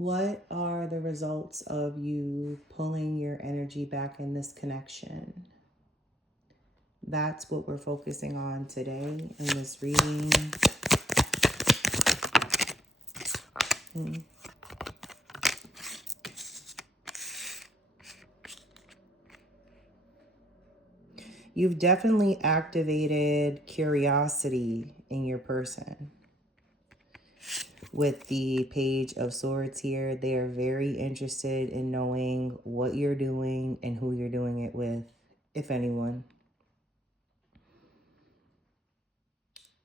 What are the results of you pulling your energy back in this connection? That's what we're focusing on today in this reading. You've definitely activated curiosity in your person. With the Page of Swords here, they are very interested in knowing what you're doing and who you're doing it with, if anyone.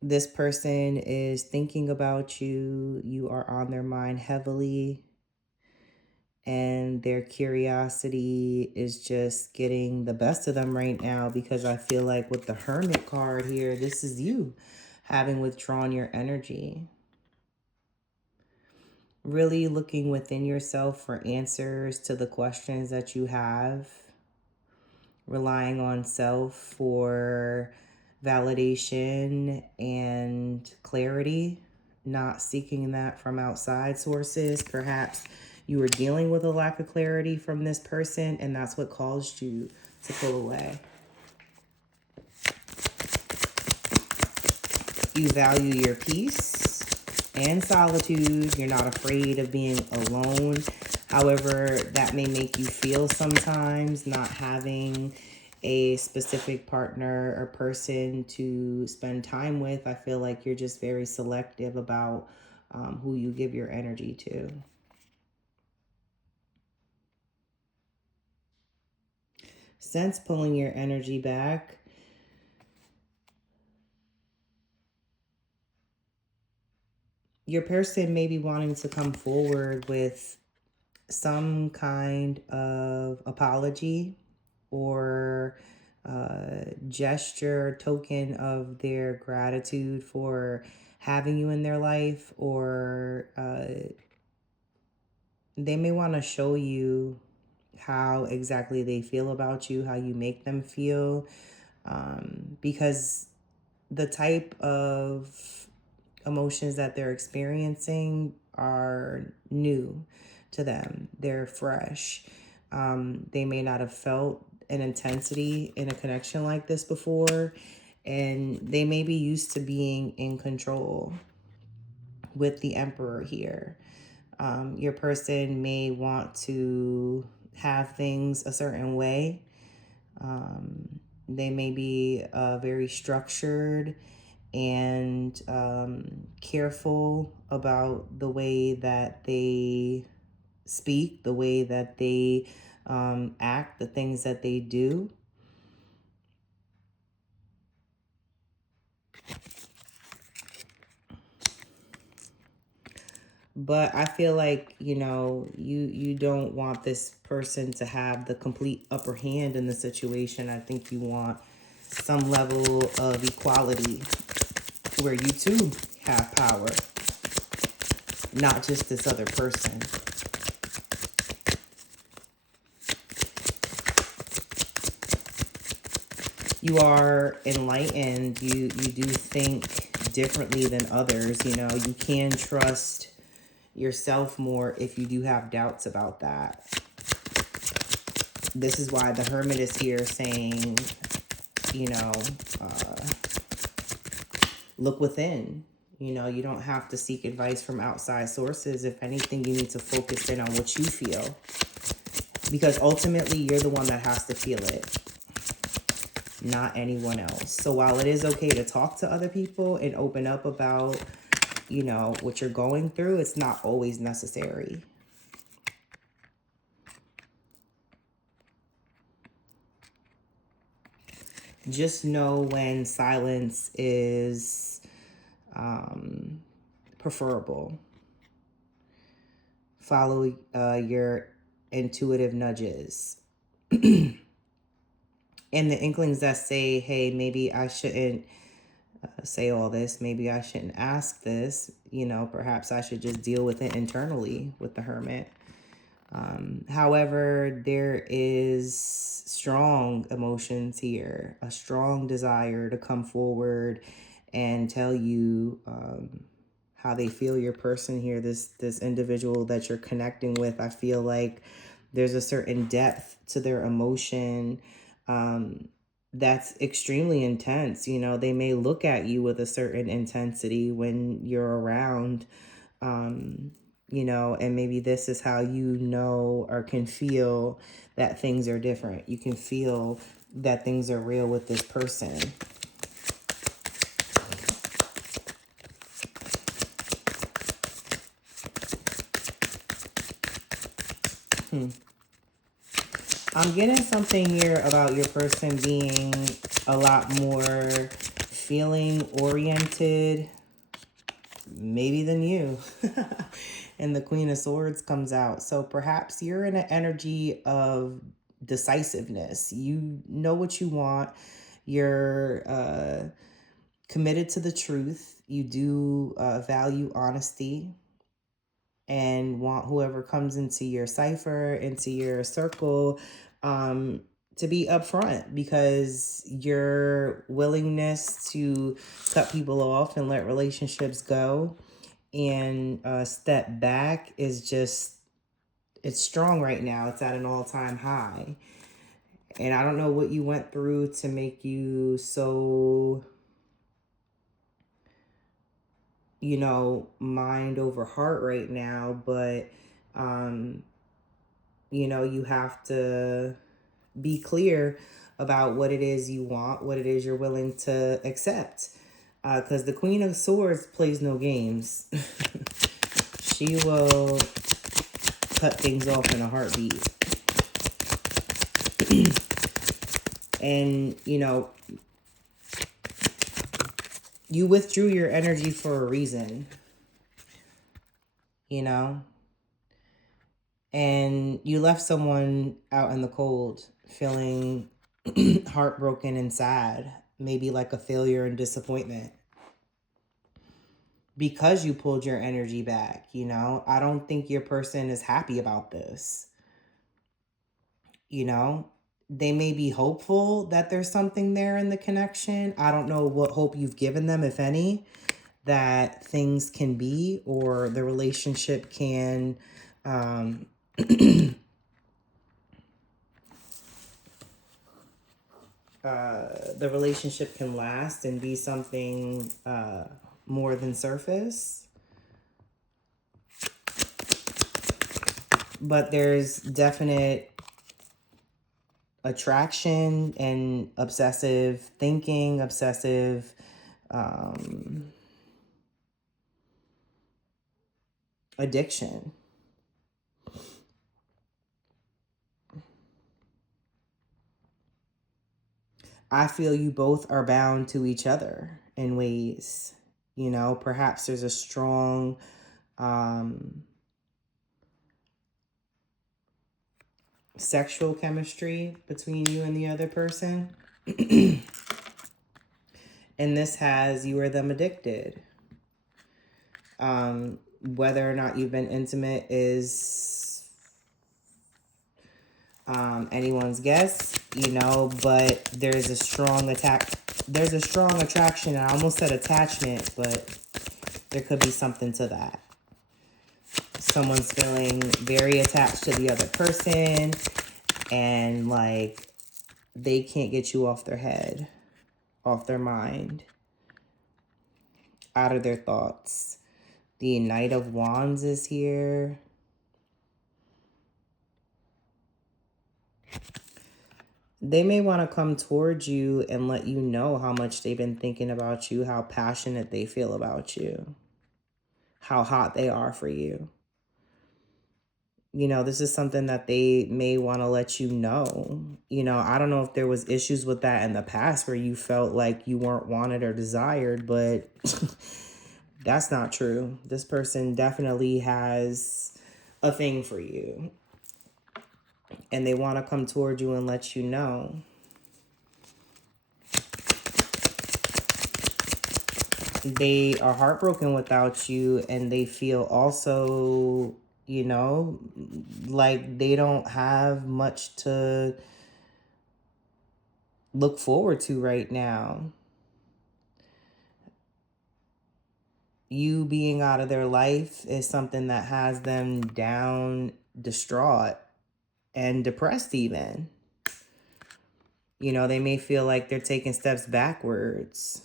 This person is thinking about you. You are on their mind heavily. And their curiosity is just getting the best of them right now, because I feel like with the Hermit card here, this is you having withdrawn your energy. Really looking within yourself for answers to the questions that you have. Relying on self for validation and clarity. Not seeking that from outside sources. Perhaps you were dealing with a lack of clarity from this person, and that's what caused you to pull away. You value your peace and solitude. You're not afraid of being alone. However, that may make you feel sometimes, not having a specific partner or person to spend time with. I feel like you're just very selective about who you give your energy to. Since pulling your energy back, your person may be wanting to come forward with some kind of apology or gesture, token of their gratitude for having you in their life, or they may want to show you how exactly they feel about you, how you make them feel, because the type of emotions that they're experiencing are new to them. They're fresh. They may not have felt an intensity in a connection like this before, and they may be used to being in control. With the Emperor here, your person may want to have things a certain way. They may be very structured and careful about the way that they speak, the way that they act, the things that they do. But I feel like, you don't want this person to have the complete upper hand in the situation. I think you want some level of equality where you too have power, not just this other person. You are enlightened. You do think differently than others. You can trust yourself more if you do have doubts about that. This is why the Hermit is here saying, look within. You don't have to seek advice from outside sources. If anything, you need to focus in on what you feel, because ultimately you're the one that has to feel it, not anyone else. So while it is okay to talk to other people and open up about, what you're going through, it's not always necessary. Just know when silence is preferable. Follow your intuitive nudges. And the inklings that say, hey, maybe I shouldn't say all this. Maybe I shouldn't ask this. Perhaps I should just deal with it internally with the Hermit. However, there is strong emotions here, a strong desire to come forward and tell you how they feel, your person here, this individual that you're connecting with. I feel like there's a certain depth to their emotion that's extremely intense. You know, they may look at you with a certain intensity when you're around, um, you know, and maybe this is how you know or can feel that things are different. You can feel that things are real with this person. I'm getting something here about your person being a lot more feeling oriented, maybe than you. And the Queen of Swords comes out. So perhaps you're in an energy of decisiveness. You know what you want. You're committed to the truth. You do value honesty and want whoever comes into your cipher, into your circle, to be upfront, because your willingness to cut people off and let relationships go and step back is just, it's strong right now. It's at an all-time high. And I don't know what you went through to make you so, you know, mind over heart right now, but you know, you have to be clear about what it is you want, what it is you're willing to accept. Because the Queen of Swords plays no games. She will cut things off in a heartbeat. And, you know, you withdrew your energy for a reason, you know? And you left someone out in the cold feeling heartbroken and sad, maybe like a failure and disappointment, because you pulled your energy back. You know, I don't think your person is happy about this. You know, they may be hopeful that there's something there in the connection. I don't know what hope you've given them, if any, that things can be, or the relationship can the relationship can last and be something more than surface. But there's definite attraction and obsessive thinking, obsessive addiction. I feel you both are bound to each other in ways. You know, perhaps there's a strong sexual chemistry between you and the other person. And this has you or them addicted. Whether or not you've been intimate is anyone's guess, you know, but there's a strong attraction. I almost said attachment, but there could be something to that. Someone's feeling very attached to the other person, and like they can't get you off their head, off their mind, out of their thoughts. The Knight of Wands is here. They may want to come towards you and let you know how much they've been thinking about you, how passionate they feel about you, how hot they are for you. You know, this is something that they may want to let you know. You know, I don't know if there was issues with that in the past where you felt like you weren't wanted or desired, but that's not true. This person definitely has a thing for you, and they want to come toward you and let you know. They are heartbroken without you, and they feel also, you know, like they don't have much to look forward to right now. you being out of their life is something that has them down, distraught, and depressed even. You know, they may feel like they're taking steps backwards.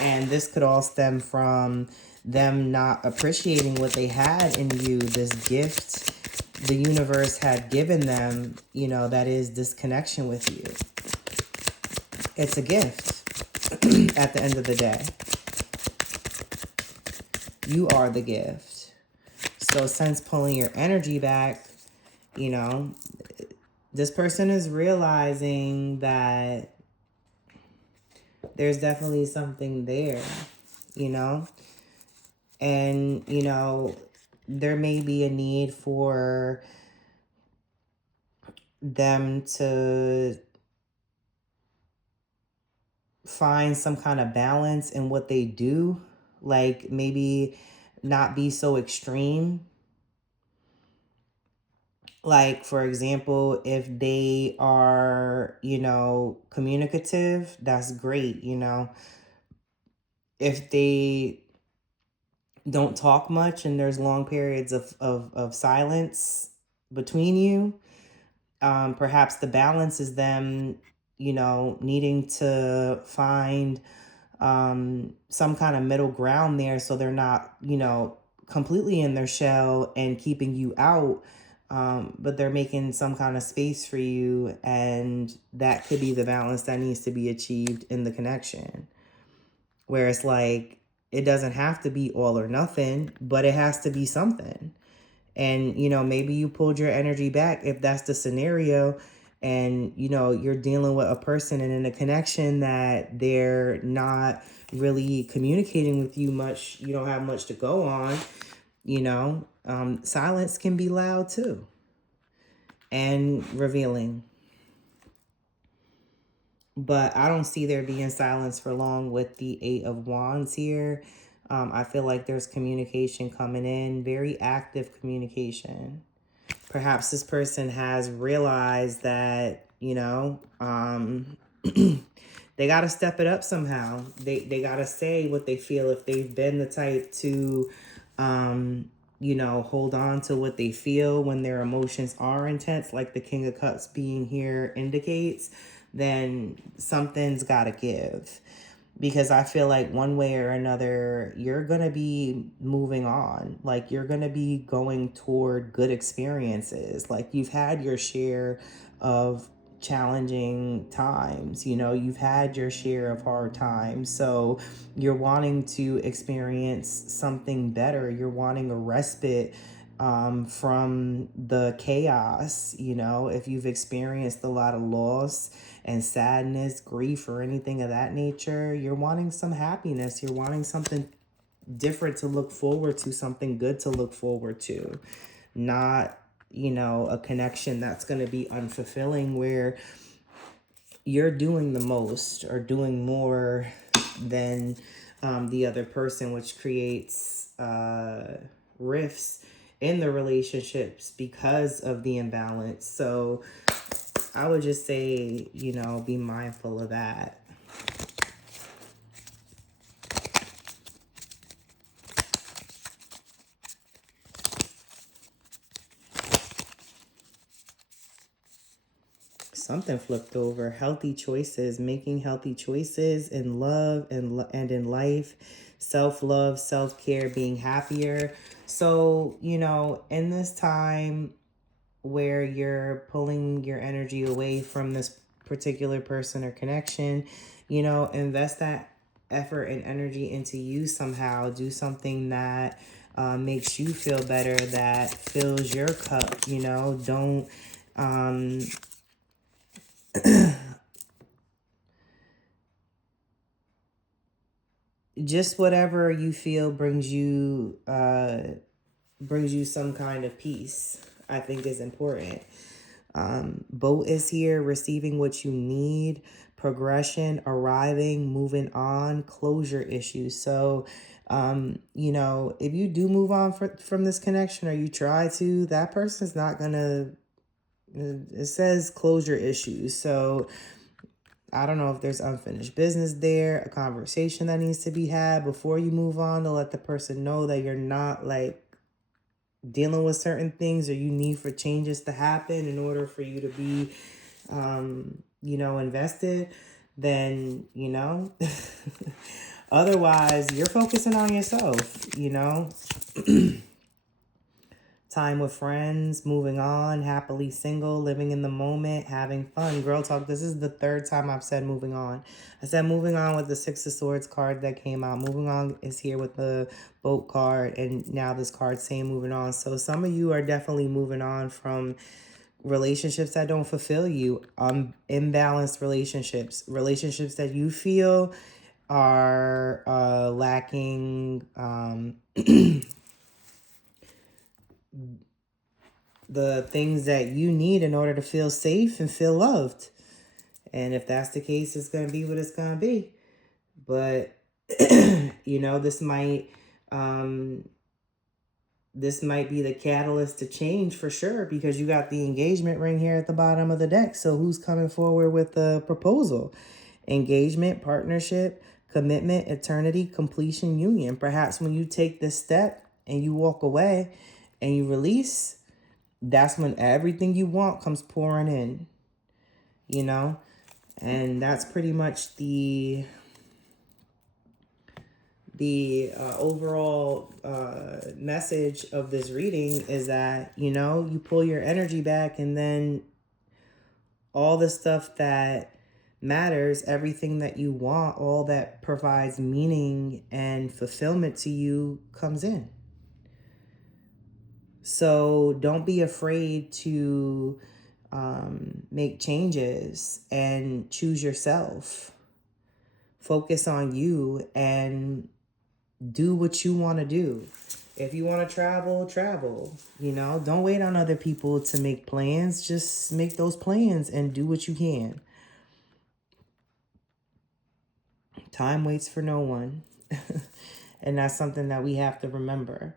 And this could all stem from them not appreciating what they had in you, this gift the universe had given them, you know, that is this connection with you. It's a gift at the end of the day. You are the gift. So since pulling your energy back, you know, this person is realizing that there's definitely something there, you know? And, you know, there may be a need for them to find some kind of balance in what they do. Like maybe not be so extreme. Like, for example, if they are, you know, communicative, that's great, you know. If they don't talk much and there's long periods of silence between you, perhaps the balance is them, you know, needing to find some kind of middle ground there so they're not, you know, completely in their shell and keeping you out, but they're making some kind of space for you, and that could be the balance that needs to be achieved in the connection, where it's like it doesn't have to be all or nothing, but it has to be something. And, you know, maybe you pulled your energy back if that's the scenario, and, you know, you're dealing with a person and in a connection that they're not really communicating with you much. You don't have much to go on, you know. Silence can be loud too and revealing. But I don't see there being silence for long with the Eight of Wands here. I feel like there's communication coming in, very active communication. Perhaps this person has realized that, you know, they got to step it up somehow. They got to say what they feel if they've been the type to, you know, hold on to what they feel when their emotions are intense, like the King of Cups being here indicates, then something's got to give. Because I feel like one way or another, you're going to be moving on. Like, you're going to be going toward good experiences. Like, you've had your share of challenging times, you know, you've had your share of hard times. So you're wanting to experience something better. You're wanting a respite from the chaos, you know, if you've experienced a lot of loss and sadness, grief, or anything of that nature, you're wanting some happiness. You're wanting something different to look forward to, something good to look forward to, not, you know, a connection that's going to be unfulfilling where you're doing the most or doing more than the other person, which creates rifts in the relationships because of the imbalance. So I would just say, you know, be mindful of that. Something flipped over. Healthy choices, making healthy choices in love and in life, self-love, self-care, being happier. So, you know, in this time where you're pulling your energy away from this particular person or connection, you know, invest that effort and energy into you somehow. Do something that makes you feel better, that fills your cup, you know. Don't just whatever you feel brings you some kind of peace, I think is important. Boat is here, receiving what you need, progression, arriving, moving on, closure issues. So, you know, if you do move on from this connection or you try to, that person's not gonna, it says closure issues. So I don't know if there's unfinished business there, a conversation that needs to be had before you move on to let the person know that you're not like dealing with certain things, or you need for changes to happen in order for you to be, invested. Then, otherwise you're focusing on yourself. Time with friends, moving on, happily single, living in the moment, having fun. Girl talk, this is the third time I've said moving on. I said moving on with the Six of Swords card that came out. Moving on is here with the boat card, and now this card saying moving on. So some of you are definitely moving on from relationships that don't fulfill you, imbalanced relationships that you feel are lacking the things that you need in order to feel safe and feel loved. And if that's the case, it's going to be what it's going to be. But, this might be the catalyst to change for sure, because you got the engagement ring here at the bottom of the deck. So who's coming forward with the proposal? Engagement, partnership, commitment, eternity, completion, union. Perhaps when you take this step and you walk away and you release, that's when everything you want comes pouring in, and that's pretty much the overall message of this reading, is that, you pull your energy back, and then all the stuff that matters, everything that you want, all that provides meaning and fulfillment to you comes in. So don't be afraid to make changes and choose yourself. Focus on you and do what you want to do. If you want to travel, travel. Don't wait on other people to make plans. Just make those plans and do what you can. Time waits for no one. And that's something that we have to remember.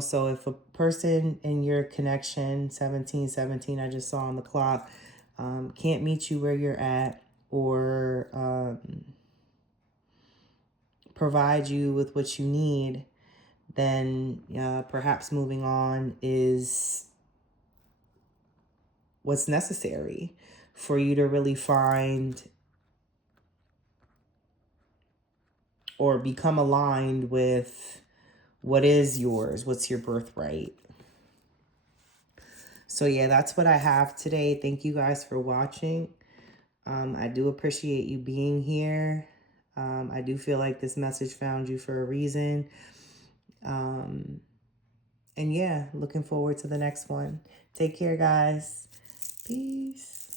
So if a person in your connection, 1717, I just saw on the clock, can't meet you where you're at, or provide you with what you need, then perhaps moving on is what's necessary for you to really find or become aligned with what is yours, what's your birthright. So yeah, that's what I have today. Thank you guys for watching. I do appreciate you being here. I do feel like this message found you for a reason. And yeah, looking forward to the next one. Take care, guys. Peace.